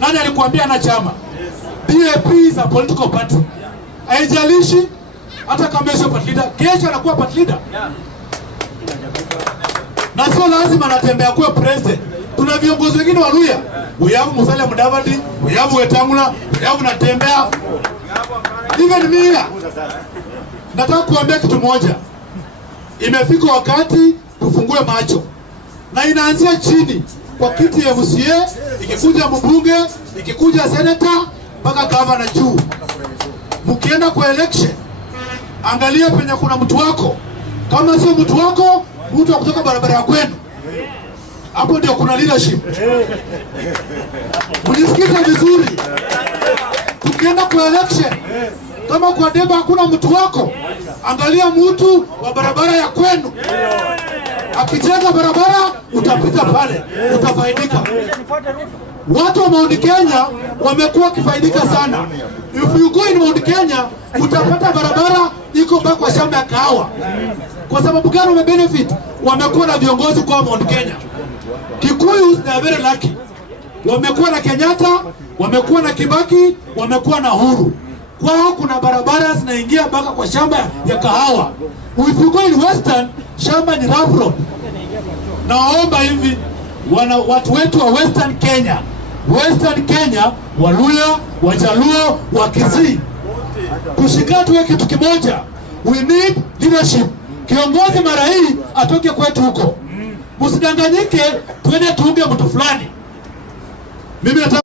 Nani alikuambia na chama? DAP is a political party. Haijalishi hata kama sio party leader, kesho anakuwa party leader. Na sio lazima anatembea kuwa president. Tuna viongozi wengine wa Luya. Uyabu Musalia Mudavadi, Uyabu Wetangula, Uyabu Natembea. Even mia. Nataka kuambia kitu moja. Imefika wakati tufungue macho. Na inaanzia chini kwa kiti ya MCA, ikikuja mbunge, ikikuja senator, mpaka governor juu. Mkienda kwa election, angalia penye kuna mtu wako. Kama sio mtu wako, mtu wa kutoka barabara ya kwenu. Hapo ndio kuna leadership. Mnisikize vizuri. Tukienda kwa election, kama kwa deba hakuna mtu wako, angalia mtu wa barabara ya kwenu. Akijenga barabara, utapita pale, utafaidika. Watu wa Mount Kenya wamekuwa kifaidika sana. If you go in Mount Kenya, utapata barabara iko mpaka kwa shamba ya kahawa. Kwa sababu gani wamebenefit? Wamekuwa na viongozi kwa Mount Kenya. Kikuyu they are very lucky. Wamekuwa na Kenyatta, wamekuwa na Kibaki, wamekuwa na Uhuru. Kwao kuna barabara zinaingia mpaka kwa shamba ya kahawa. If you go in Western, shamba ni rough road. Naomba hivi watu wetu wa Western Kenya, Waluya, Wajaluo, Wakisii, tushikane tuwe kitu kimoja. We need leadership. Kiongozi mara hii atoke kwetu huko. Msidanganyike tuende tuunge mtu fulani. Mimi